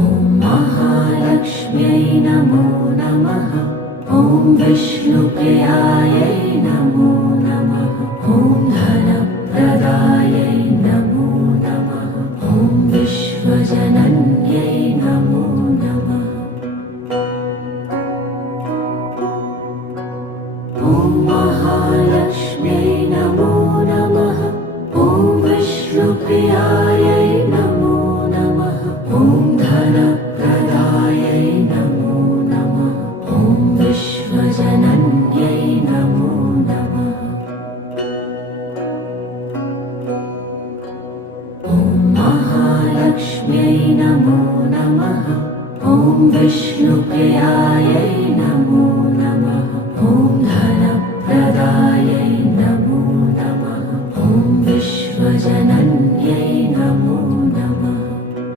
ॐ महालक्ष्म्यै नमो नमः। ॐ विष्णुप्रियायै नमो नमः। ॐ धनप्रदायै नमो नमः। ॐ विश्वजनन्यै नमो नमः। ॐ महालक्ष्म्यै नमो नमः। ॐ विष्णुप्रियायै नमो नमः। ॐ धनप्रदायै नमो नमः। ॐ विश्वजनन्यै नमो नमः। ॐ महालक्ष्म्यै नमो नमः। ॐ विष्णुप्रियायै नमो नमः। ॐ धन